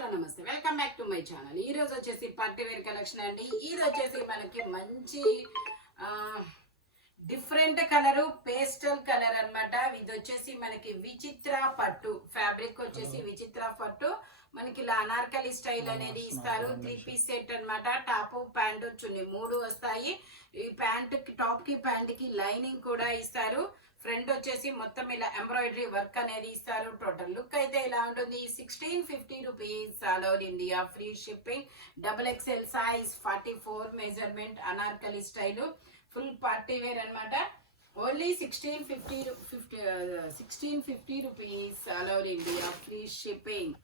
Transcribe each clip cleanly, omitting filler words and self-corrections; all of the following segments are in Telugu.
హలో నమస్తే, welcome back to my channel. ఈ రోజు వచ్చేసి పార్టీ వేర్ కలెక్షన్ అండి. ఇది వచ్చేసి మనకి మంచి డిఫరెంట్ కలర్, పేస్టల్ కలర్ అన్నమాట. ఇది వచ్చేసి మనకి విచిత్ర పట్టు ఫ్యాబ్రిక్ వచ్చేసి విచిత్ర పట్టు. మనకి ఇలా అనార్కలి స్టైల్ అనేది ఇస్తారు. 3 పీస్ సెట్ అన్నమాట. టాప్ ప్యాంట్ చున్నీ 3 వస్తాయి. ఈ ప్యాంట్ కి టాప్ కి ప్యాంట్ కి లైనింగ్ కూడా ఇస్తారు. ఫ్రంట్ వచ్చేసి మొత్తం ఇలా ఎంబ్రాయిడరీ వర్క్ అనేది ఇస్తారు. టోటల్ లుక్ అయితే ఇలా ఉంటుంది. 1650 rupees, all over India free shipping. XXL size, 44 measurement, Anarkali style, full party wear అన్నమాట. Only 1650 rupees, all over India free shipping.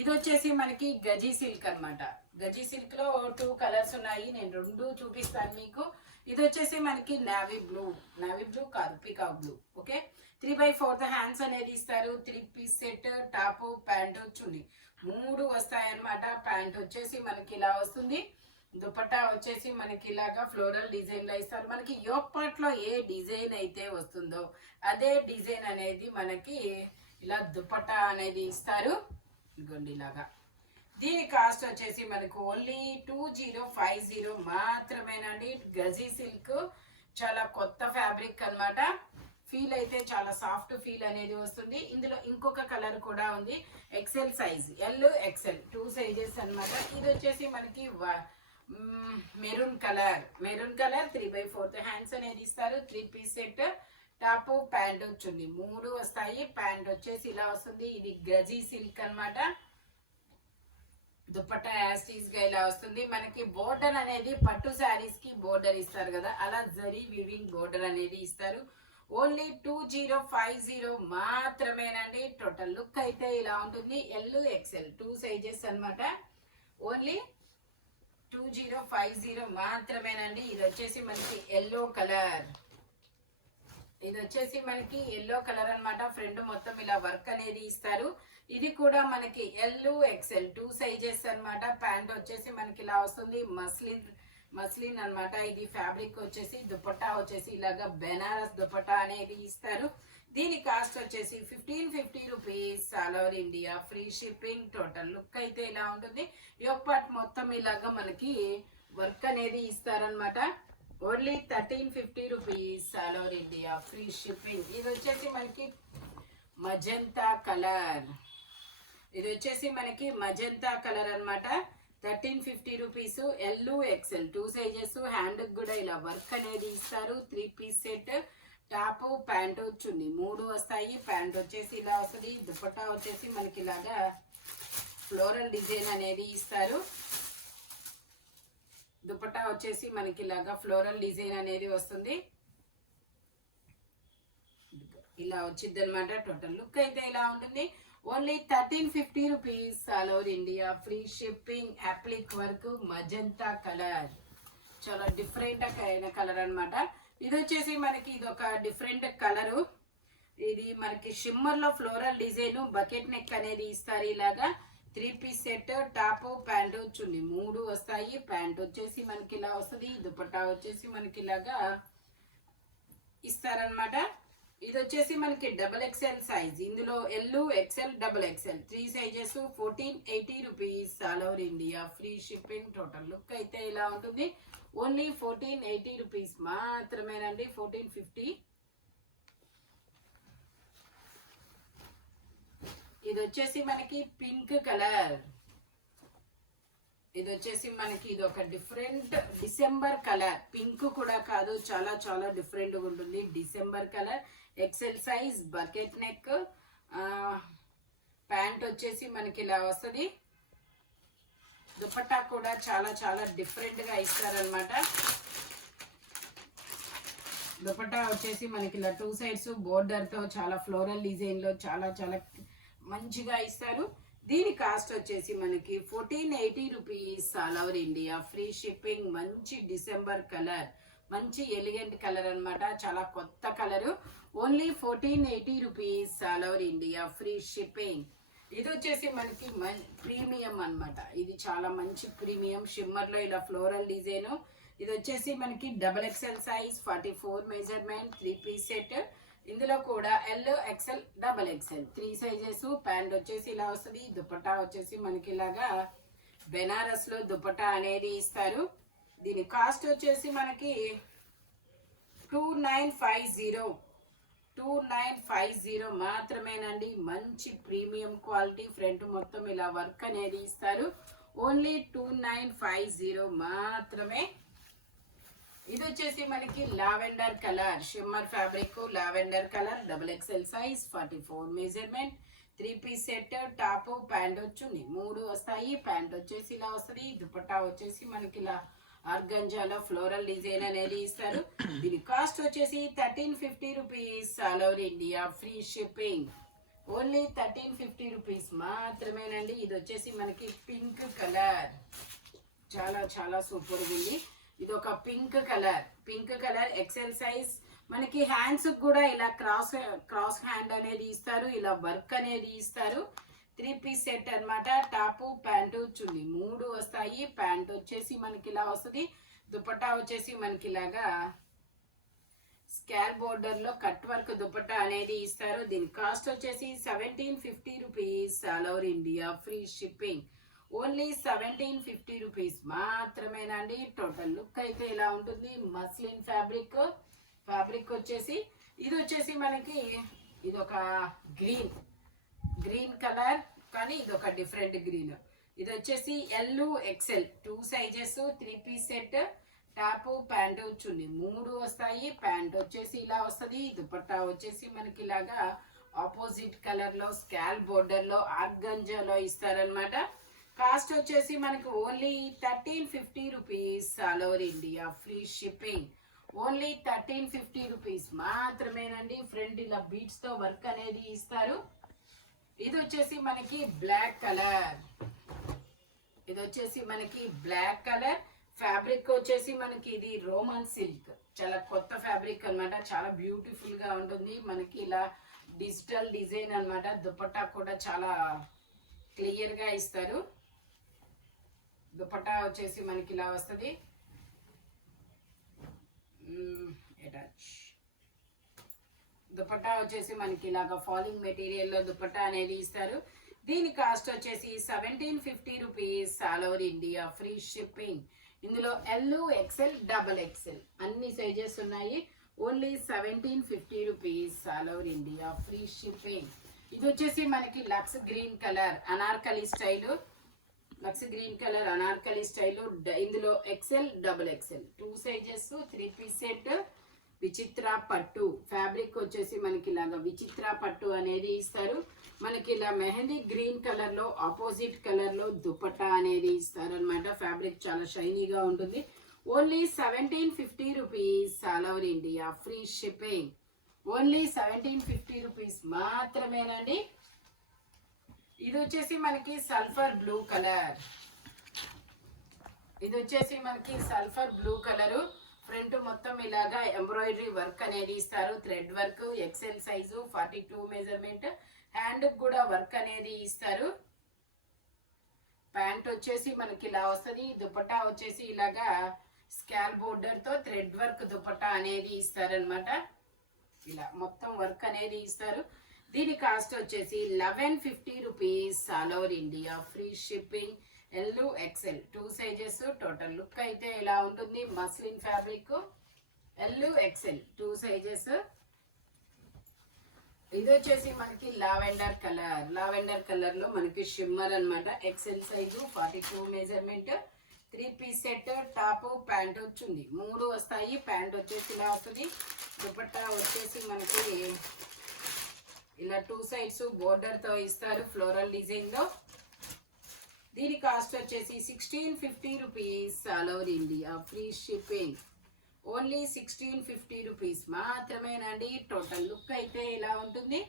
ఇది వచ్చేసి మనకి గజీ సిల్క్ అన్నమాట. గజీ సిల్క్ లో 2 కలర్స్ ఉన్నాయి. నేను 2 చూపిస్తాను మీకు. ఇది వచ్చేసి మనకి నావీ బ్లూ కాదు, పీకాక్ బ్లూ. ఓకే, 3/4 హ్యాండ్స్ అనేది ఇస్తారు. 3 piece set, top pant chunni 3 వస్తాయి అన్నమాట. ప్యాంట్ వచ్చేసి మనకి ఇలా వస్తుంది. దుపట్టా వచ్చేసి మనకి ఇలాగా ఫ్లోరల్ డిజైన్ లో ఇస్తారు. మనకి యోక్ పార్ట్ లో ఏ డిజైన్ అయితే వస్తుందో అదే డిజైన్ అనేది మనకి ఇలా దుపట్టా అనేది ఇస్తారు. ఇదిగోండి ఇలాగా. దీని కాస్ట్ వచ్చేసి మనకు ఓన్లీ 2050 మాత్రమేనండి. గజీ సిల్క్ చాలా కొత్త ఫ్యాబ్రిక్ అన్నమాట. ఫీల్ అయితే చాలా సాఫ్ట్ ఫీల్ అనేది వస్తుంది. ఇందులో ఇంకొక కలర్ కూడా ఉంది. XL సైజ్, XL 2 సైజెస్ అన్నమాట. ఇది వచ్చేసి మనకి మెరూన్ కలర్ 3/4 హ్యాండ్స్ అనేది ఇస్తారు. 3 piece set, top pant chunni 3 వస్తాయి. ప్యాంట్ వచ్చేసి ఇలా వస్తుంది. ఇది గజీ సిల్క్ అన్నమాట. దుపట్టా యాస్టీస్ గా ఇలా వస్తుంది. మనకి బోర్డర్ అనేది పట్టు శారీస్ కి బోర్డర్ ఇస్తారు కదా, అలా జరీ వీవింగ్ బోర్డర్ అనేది ఇస్తారు. ఓన్లీ 2050 మాత్రమేనండి. టోటల్ లుక్ అయితే ఇలా ఉంటుంది. XL 2 సైజెస్ అన్నమాట. ఓన్లీ 2050 మాత్రమేనండి. ఇది వచ్చేసి మనకి ఎల్లో కలర్. ఇది వచ్చేసి మనకి ఎల్లో కలర్ అన్నమాట. ఫ్రంట్ మొత్తం ఇలా వర్క్ అనేది ఇస్తారు. ఇది కూడా మనకి XL 2 సైజెస్ అన్నమాట. ప్యాంట్ వచ్చేసి మనకి ఇలా వస్తుంది. మస్లిన్ అన్నమాట. ఇది ఫ్యాబ్రిక్ వచ్చేసి. దుపట్టా వచ్చేసి ఇలాగా బెనారస్ దుపట్టా అనేది ఇస్తారు. దీని కాస్ట్ వచ్చేసి 1550 rupees, all over India free shipping. Total look అయితే ఇలా ఉంటుంది. యోక్ పార్ట్ మొత్తం ఇలాగా మనకి వర్క్ అనేది ఇస్తారనమాట. Only 1350 rupees, all over India free shipping. ఇది వచ్చేసి మనకి మజంతా కలర్. ఇది వచ్చేసి మనకి మజంతా కలర్ అన్నమాట. 1350 రూపీస్. XL 2 sizes. హ్యాండ్ కూడా ఇలా వర్క్ అనేది ఇస్తారు. 3 piece set, top pant chunni 3 వస్తాయి. ప్యాంట్ వచ్చేసి ఇలా వస్తుంది. దుపట్టా వచ్చేసి మనకి ఇలాగా ఫ్లోరల్ డిజైన్ అనేది ఇస్తారు. దుపట్టా వచ్చేసి మనకి ఇలాగా ఫ్లోరల్ డిజైన్ అనేది వస్తుంది. ఇలా వచ్చింది అనమాట. టోటల్ లుక్ అయితే ఇలా ఉంటుంది. Only 1350 rupees, all over India free shipping. అప్లిక్ work magenta colour, చాలా డిఫరెంట్ అయిన కలర్ అన్నమాట. ఇది వచ్చేసి మనకి ఇది ఒక డిఫరెంట్ కలరు. ఇది మనకి షిమ్మర్ లో ఫ్లోరల్ డిజైన్, బకెట్ నెక్ అనేది ఇస్తారు. ఇలాగా 3 పీస్ సెట్, టాప్ ప్యాంటు చున్నీ 3 వస్తాయి. ప్యాంట్ వచ్చేసి మనకి ఇలా వస్తుంది. దుపట్టా వచ్చేసి మనకి ఇలాగా ఇస్తారనమాట. ఇది వచ్చేసి మనకి XXL సైజ్. ఇందులో XL, XXL 3 sizes. 1480 rupees, all over India free shipping. Total look అయితే ఇలా ఉంటుంది. ఓన్లీ 1480 రూపీస్ మాత్రమేనండి. 1450. ఇది వచ్చేసి మనకి పింక్ కలర్. ఇది వచ్చేసి మనకి ఇది ఒక డిఫరెంట్ డిసెంబర్ కలర్. పింక్ కూడా కాదు, చాలా చాలా డిఫరెంట్ గా ఉంటుంది. December colour. XL size, bucket neck. Pant వచ్చేసి మనకి ఇలా వస్తుంది. దుపట్టా కూడా చాలా చాలా డిఫరెంట్ గా ఇస్తారనమాట. దుపట్టా వచ్చేసి మనకి ఇలా 2 సైడ్స్ బోర్డర్ తో చాలా ఫ్లోరల్ డిజైన్ లో చాలా చాలా మంచిగా ఇస్తారు. దీని కాస్ట్ వచ్చేసి మనకి 1480 rupees, all over India free shipping. మంచి డిసెంబర్ కలర్, మంచి ఎలిగెంట్ కలర్ అన్నమాట. చాలా కొత్త colour. Only 1480 rupees, all over India free shipping. ఇది వచ్చేసి మనకి ప్రీమియం అన్నమాట. ఇది చాలా మంచి ప్రీమియం షిమ్మర్ లో ఇలా ఫ్లోరల్ డిజైన్. ఇది వచ్చేసి మనకి XXL size, 44 measurement, 3 piece set. ఇందులో కూడా L XL double XL 3 sizes. Pant వచ్చేసి ఇలా వస్తుంది. దుపట్టా వచ్చేసి మనకి ఇలాగా బెనారస్ లో దుపట్టా అనేది ఇస్తారు. దీని కాస్ట్ వచ్చేసి మనకి 2950 మాత్రమేనండి. మంచి ప్రీమియం క్వాలిటీ. ఫ్రంట్ మొత్తం ఇలా వర్క్ అనేది ఇస్తారు. ఓన్లీ 2950 మాత్రమే. ఇది వచ్చేసి మనకి lavender colour shimmer fabric, lavender colour, double XL size, 44 measurement, 3 piece set. Top pant వచ్చి 3 వస్తాయి. ప్యాంట్ వచ్చేసి ఇలా వస్తుంది. దుపట్టా వచ్చేసి మనకి ఇలా ఆర్గంజాలో ఫ్లోరల్ డిజైన్ అనేది ఇస్తారు. దీని కాస్ట్ వచ్చేసి 1350 rupees. All over India free shipping. Only 1350 rupees మాత్రమేనండి. ఇది వచ్చేసి మనకి పింక్ కలర్, చాలా చాలా సూపర్ ఉంది. ఇది ఒక పింక్ కలర్ ఎక్సెల్ సైజ్. మనకి హ్యాండ్స్ కూడా ఇలా క్రాస్ హ్యాండ్ అనేది ఇస్తారు. ఇలా వర్క్ అనేది ఇస్తారు. 3 పీస్ సెట్ అన్నమాట. టాపు ప్యాంటు చున్నీ 3 వస్తాయి. ప్యాంట్ వచ్చేసి మనకి ఇలా వస్తుంది. దుపట్టా వచ్చేసి మనకి ఇలాగా స్కాల్ బోర్డర్ లో కట్ వర్క్ దుపట్టా అనేది ఇస్తారు. దీని కాస్ట్ వచ్చేసి 1750 rupees. All over India free shipping. Only 1750 rupees మాత్రమేనండి. టోటల్ లుక్ అయితే ఇలా ఉంటుంది. మస్లిన్ ఫ్యాబ్రిక్ వచ్చేసి ఇది వచ్చేసి మనకి ఇది ఒక గ్రీన్ కలర్, కానీ ఇది ఒక డిఫరెంట్ గ్రీన్. ఇది వచ్చేసి L XL 2 sizes, 3 piece set. Top pant chunni 3 వస్తాయి. ప్యాంట్ వచ్చేసి ఇలా వస్తుంది. దుపట్టా వచ్చేసి మనకి ఇలాగా ఆపోజిట్ కలర్ లో స్కాల్ బోర్డర్ లో ఆర్గంజాలో ఇస్తారనమాట. కాస్ట్ వచ్చేసి మనకి only 1350 rupees. All over India free shipping. Only 1350 rupees మాత్రమేనండి. ఫ్రంట్ ఇలా బీట్స్ తో వర్క్ అనేది ఇస్తారు. ఇది వచ్చేసి మనకి బ్లాక్ కలర్ ఫ్యాబ్రిక్ వచ్చేసి మనకి ఇది రోమన్ సిల్క్. చాలా కొత్త ఫ్యాబ్రిక్ అన్నమాట. చాలా బ్యూటిఫుల్ గా ఉంటుంది. మనకి ఇలా డిజిటల్ డిజైన్ అన్నమాట. దుపట్టా కూడా చాలా క్లియర్ గా ఇస్తారు. దుపట్టా వచ్చేసి మనకి ఇలా వస్తుంది. దుపట్టా వచ్చేసి మనకి ఇలాగా ఫాలింగ్ మెటీరియల్ లో దుపట్టా అనేది ఇస్తారు. దీని కాస్ట్ వచ్చేసి 1750 rupees. All over India free shipping. ఇందులో ఎల్ ఎక్సెల్ డబల్ ఎక్సెల్ అన్ని సైజెస్ ఉన్నాయి. Only 1750 rupees. All over India free shipping. ఇది వచ్చేసి మనకి లక్స్ గ్రీన్ కలర్ అనార్కలి స్టైల్. ఇందులో XL double XL 2 sizes, 3 piece set. Vichitra పట్టు ఫ్యాబ్రిక్ వచ్చేసి మనకి ఇలాగా విచిత్ర పట్టు అనేది ఇస్తారు. మనకి ఇలా మెహందీ గ్రీన్ కలర్ లో ఆపోజిట్ కలర్ లో దుపట్టా అనేది ఇస్తారనమాట. ఫ్యాబ్రిక్ చాలా షైనీగా ఉంటుంది. Only 1750 rupees. All over India free shipping. Only 1750 rupees మాత్రమేనండి. ఇది వచ్చేసి మనకి సల్ఫర్ బ్లూ కలర్. ఫ్రంట్ మొత్తం ఇలాగా ఎంబ్రాయిడరీ వర్క్ అనేది ఇస్తారు. Thread work, XL size, 42 measurement. Hand కూడా వర్క్ అనేది ఇస్తారు. ప్యాంట్ వచ్చేసి మనకి ఇలా వస్తుంది. దుపట్టా వచ్చేసి ఇలాగా స్కాల్ బోర్డర్ తో థ్రెడ్ వర్క్ దుపట్టా అనేది ఇస్తారనమాట. ఇలా మొత్తం వర్క్ అనేది ఇస్తారు. దీని కాస్ట్ వచ్చేసి 1150 rupees. All over India free shipping. L XL 2 sizes. Total look అయితే ఇలా ఉంటుంది. Muslin fabric L XL 2 sizes. ఇది వచ్చేసి మనకి లావెండర్ కలర్ లో మనకి షిమ్మర్ అన్నమాట. XL size, 42 measurement, 3 piece set. Top pant వచ్చింది 3 వస్తాయి. ప్యాంట్ వచ్చేసి ఇలా వస్తుంది. దుపట్టా వచ్చేసి మనకి ఇలా 2 సైడ్స్ బోర్డర్ తో ఇస్తారు ఫ్లోరల్ డిజైన్ లో. దీని కాస్ట్ వచ్చేసి 1650 rupees. All over India free shipping. Only 1650 rupees మాత్రమేనండి. టోటల్ లుక్ అయితే ఇలా ఉంటుంది.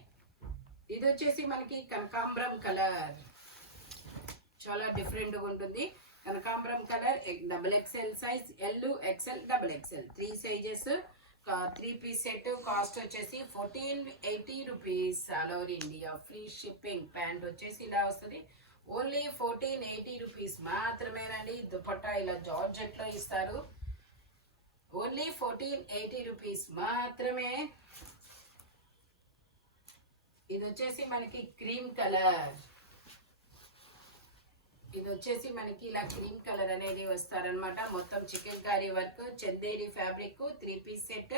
ఇది వచ్చేసి మనకి కనకాంబరం కలర్, చాలా డిఫరెంట్గా ఉంటుంది. కనకాంబరం colour double XL size, L XL double XL 3 sizes. 3 piece set. Cost వచ్చేసి 1480 rupees. All over India free shipping. Pant వచ్చేసి ఇలా వస్తుంది. ఓన్లీ 1480 రూపీస్ మాత్రమేనండి. దుపట్టా ఇలా జార్జెట్ లో ఇస్తారు. ఓన్లీ 1480 రూపీస్ మాత్రమే. ఇది వచ్చేసి మనకి క్రీమ్ కలర్. ఇది వచ్చేసి మనకి ఇలా క్రీమ్ కలర్ అనేది వస్తారనమాట. మొత్తం chikankari work, Chanderi fabric, 3 piece set.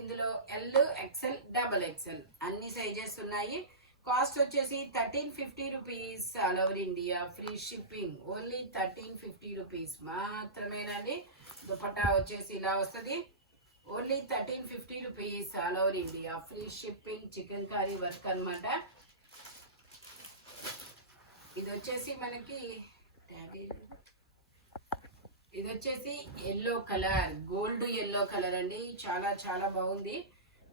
ఇందులో ఎల్, ఎక్సెల్, డబల్ ఎక్సెల్ అన్ని సైజెస్ ఉన్నాయి. కాస్ట్ వచ్చేసి 1350 rupees. All over India free shipping. Only 1350 rupees మాత్రమేనండి. దుపట్టా వచ్చేసి ఇలా వస్తుంది. Only 1350 rupees. All over India free shipping. Chikankari work అనమాట. ఇది వచ్చేసి మనకి ఇది వచ్చేసి yellow colour, gold yellow colour అండి. చాలా చాలా బాగుంది.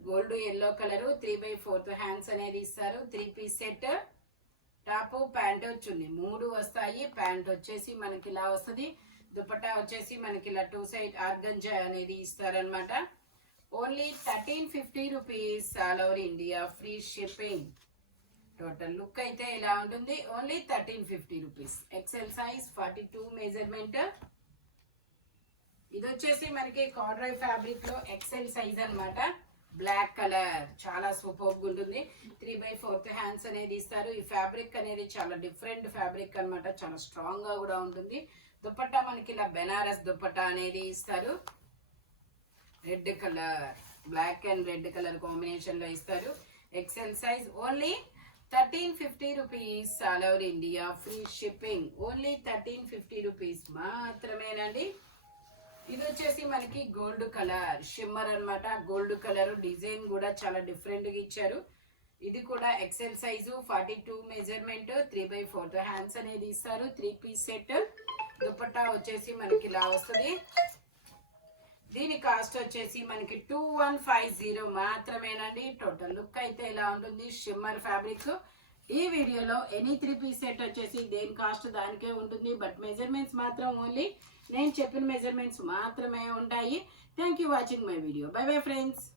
గోల్డ్ ఎల్లో కలర్, 3/4 హ్యాండ్స్ అనేది ఇస్తారు. 3 piece set. Top, pant chunni 3 వస్తాయి. ప్యాంట్ వచ్చేసి మనకి ఇలా వస్తుంది. దుపట్టా వచ్చేసి మనకి ఇలా 2 సైడ్ ఆర్గంజా అనేది ఇస్తారనమాట. Only 1350 rupees. All over India free shipping. Total look అయితే ఇలా ఉంటుంది. Only 1350 rupees. XL size 42 measurement. ఇది వచ్చేసి మనకి కార్డ్రై ఫ్యాబ్రిక్ లో ఎక్సెల్ సైజ్ అన్నమాట. బ్లాక్ కలర్ చాలా సూపర్ ఉంటుంది. 3/4 హ్యాండ్స్ అనేది ఇస్తారు. ఈ ఫ్యాబ్రిక్ అనేది చాలా డిఫరెంట్ ఫ్యాబ్రిక్ అన్నమాట. చాలా స్ట్రాంగ్ గా కూడా ఉంటుంది. దుపట్టా మనకి ఇలా బెనారస్ దుపట్టా అనేది ఇస్తారు. Red colour, black and red colour combination లో ఇస్తారు. XL size. Only 1350 rupees. All over India free shipping. Only 1350 rupees మాత్రమేనండి. ఇది వచ్చేసి మనకి గోల్డ్ కలర్ షిమ్మర్ అన్నమాట. గోల్డ్ కలర్ డిజైన్ కూడా చాలా డిఫరెంట్ గా ఇచ్చారు. ఇది కూడా ఎక్సెల్ సైజు, 42 మెజర్మెంట్, 3/4 హ్యాండ్స్ అనేది ఇస్తారు. 3 పీస్ సెట్. దుపట్టా వచ్చేసి మనకి ఇలా వస్తుంది. దీని కాస్ట్ వచ్చేసి మనకి 2150 మాత్రమేనండి. టోటల్ లుక్ అయితే ఇలా ఉంటుంది. Shimmer fabric. ఈ వీడియోలో ఎనీ 3 పీస్ సెట్ వచ్చేసి దేని కాస్ట్ దానికే ఉంటుంది. బట్ మెజర్మెంట్స్ మాత్రం ఓన్లీ నేను చెప్పిన మెజర్మెంట్స్ మాత్రమే ఉంటాయి. Thank you watching my video. By bye friends.